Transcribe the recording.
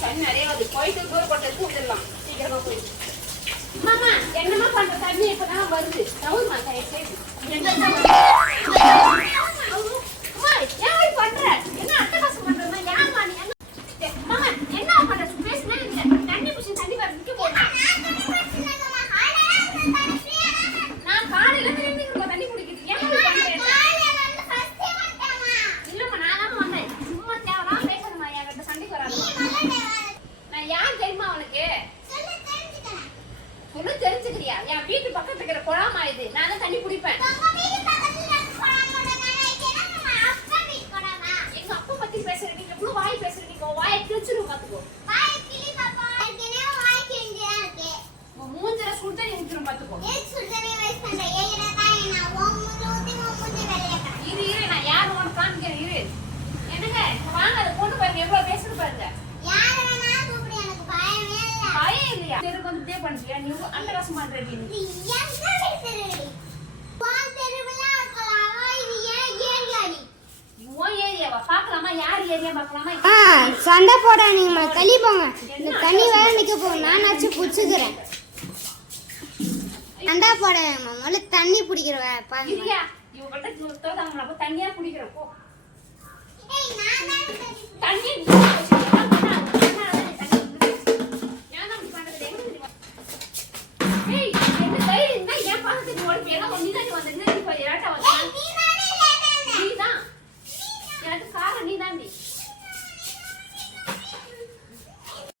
தண்ணி நிறைய வருது. போயிட்டு தூரப்பட்டதுக்கு என் வீட்டு பக்கத்துல இருக்கிற குழாமா இது? நான் தான் தண்ணி குடிப்பேன். எங்க அப்பா பத்தி பேசுற நீங்க எவ்வளவு வாய் பேசுற நீங்க வாயை கிழிச்சிரும் பாத்துக்கோ. உன் மூஞ்சில சுடு தண்ணி ஊத்திரும் பாத்துக்கோ. வந்து பண்ணிட்டியா நீ அந்த சண்டை போடாதீங்கம்மா தள்ளி போங்க. இந்த தண்ணி வேற நிக்க போகும் நானாச்சும் பிடிச்சிக்கிறேன். சண்டை போடாதீங்கம்மா முதல்ல தண்ணி பிடிக்கிற பாருங்க. தண்ணியா குடிக்கிறோம்.